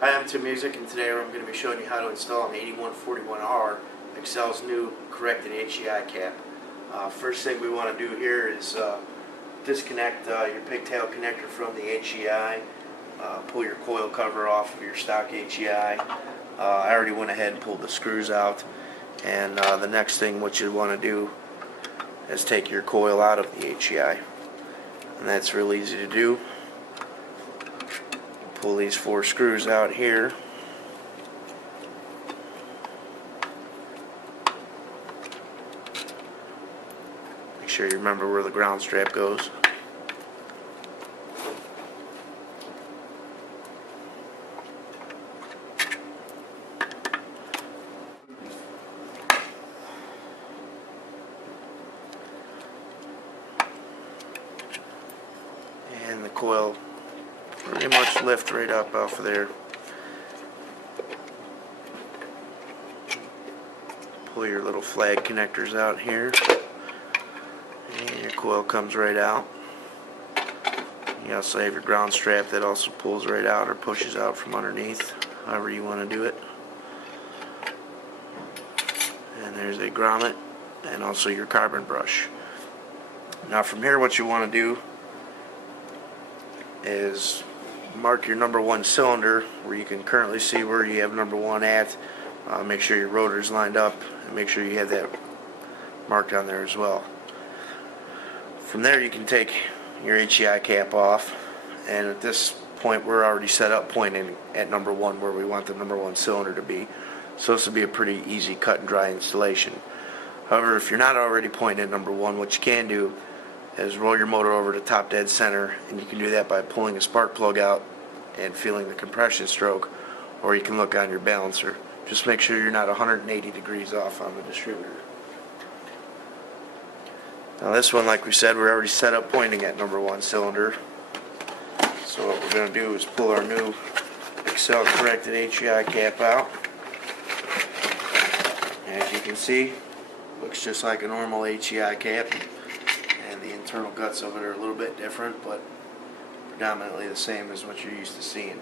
Hi, I'm Tim Music, and today I'm going to be showing you how to install an 8141R Accel's new corrected HEI cap. First thing we want to do here is disconnect your pigtail connector from the HEI. Pull your coil cover off of your stock HEI. I already went ahead and pulled the screws out, and the next thing what you want to do is take your coil out of the HEI, and that's real easy to do. Pull these 4 screws out here. Make sure you remember where the ground strap goes. And the coil pretty much lift right up off of there. Pull your little flag connectors out here, and your coil comes right out. You also have your ground strap that also pulls right out or pushes out from underneath, however you want to do it. And there's a grommet and also your carbon brush. Now from here what you want to do is mark your number 1 cylinder where you can currently see where you have number 1 at. Make sure your rotor is lined up, and make sure you have that marked on there as well. From there you can take your HEI cap off, and at this point we're already set up pointing at number 1 where we want the number 1 cylinder to be. So this will be a pretty easy cut and dry installation. However, if you're not already pointing at number 1, what you can do is roll your motor over to top dead center, and you can do that by pulling a spark plug out and feeling the compression stroke, or you can look on your balancer. Just make sure you're not 180 degrees off on the distributor. Now this one, like we said, we're already set up pointing at number 1 cylinder. So what we're going to do is pull our new Accel corrected HEI cap out. As you can see, looks just like a normal HEI cap. The internal guts of it are a little bit different, but predominantly the same as what you're used to seeing.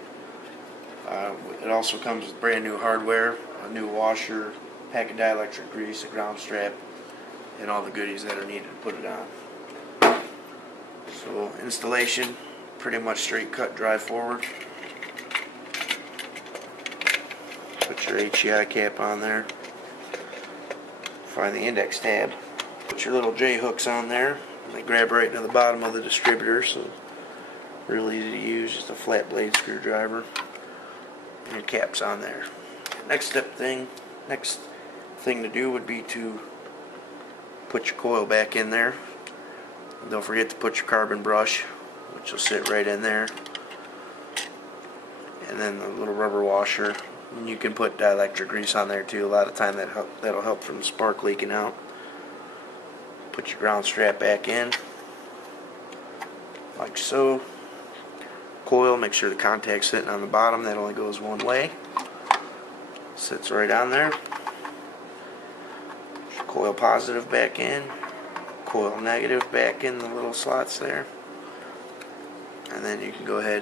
It also comes with brand new hardware, a new washer, pack of dielectric grease, a ground strap, and all the goodies that are needed to put it on. So installation, pretty much straight cut, dry forward. Put your HEI cap on there. Find the index tab. Put your little J hooks on there. They grab right into the bottom of the distributor, so real easy to use. Just a flat blade screwdriver, and your cap's on there. Next thing to do would be to put your coil back in there. And don't forget to put your carbon brush, which will sit right in there, and then the little rubber washer. And you can put dielectric grease on there too. A lot of time that'll help from the spark leaking out. Put your ground strap back in, like so. Coil, make sure the contact's sitting on the bottom. That only goes one way. Sits right on there. Coil positive back in. Coil negative back in the little slots there. And then you can go ahead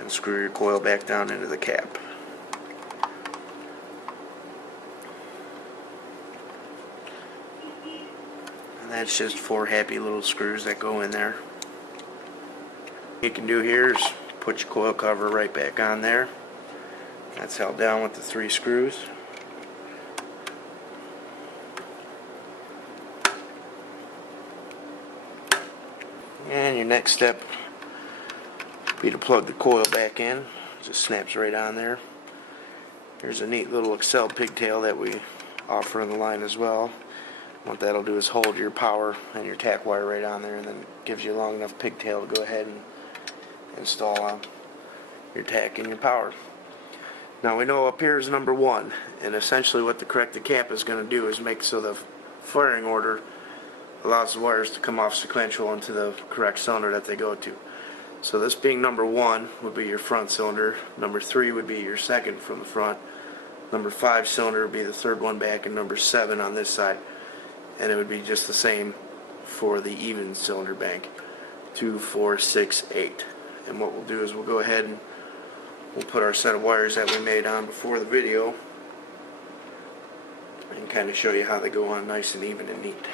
and screw your coil back down into the cap. That's just 4 happy little screws that go in there. What you can do here is put your coil cover right back on there. That's held down with the 3 screws. And your next step would be to plug the coil back in. It just snaps right on there. Here's a neat little Accel pigtail that we offer in the line as well. What that'll do is hold your power and your tack wire right on there, and then gives you a long enough pigtail to go ahead and install your tack and your power. Now we know up here is number 1, and essentially what the corrected cap is going to do is make so the firing order allows the wires to come off sequential into the correct cylinder that they go to. So this being number 1 would be your front cylinder, number 3 would be your second from the front, number 5 cylinder would be the 3rd one back, and number 7 on this side. And it would be just the same for the even cylinder bank. 2, 4, 6, 8. And what we'll do is we'll go ahead and we'll put our set of wires that we made on before the video and kind of show you how they go on nice and even and neat.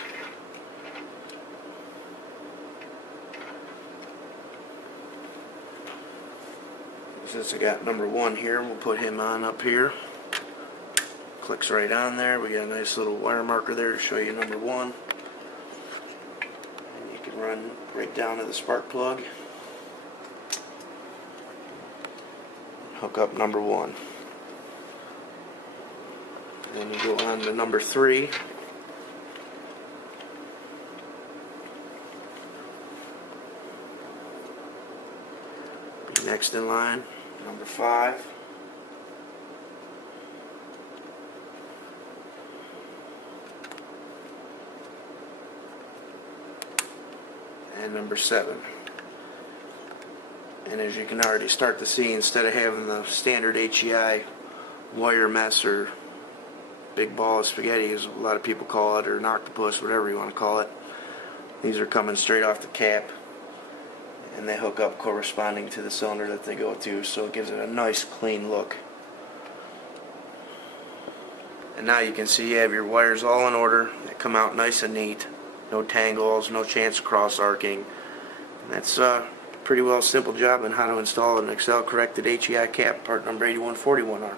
Since I got number 1 here, we'll put him on up here. Clicks right on there. We got a nice little wire marker there to show you number 1. And you can run right down to the spark plug. Hook up number 1. Then you go on to number 3. Next in line, number 5. And number 7. And as you can already start to see, instead of having the standard HEI wire mess or big ball of spaghetti, as a lot of people call it, or an octopus, whatever you want to call it, these are coming straight off the cap, and they hook up corresponding to the cylinder that they go to, so it gives it a nice clean look. And now you can see you have your wires all in order. They come out nice and neat, no tangles, no chance of cross arcing. And that's a pretty well simple job on how to install an Accel Corrected HEI cap, part number 8141R.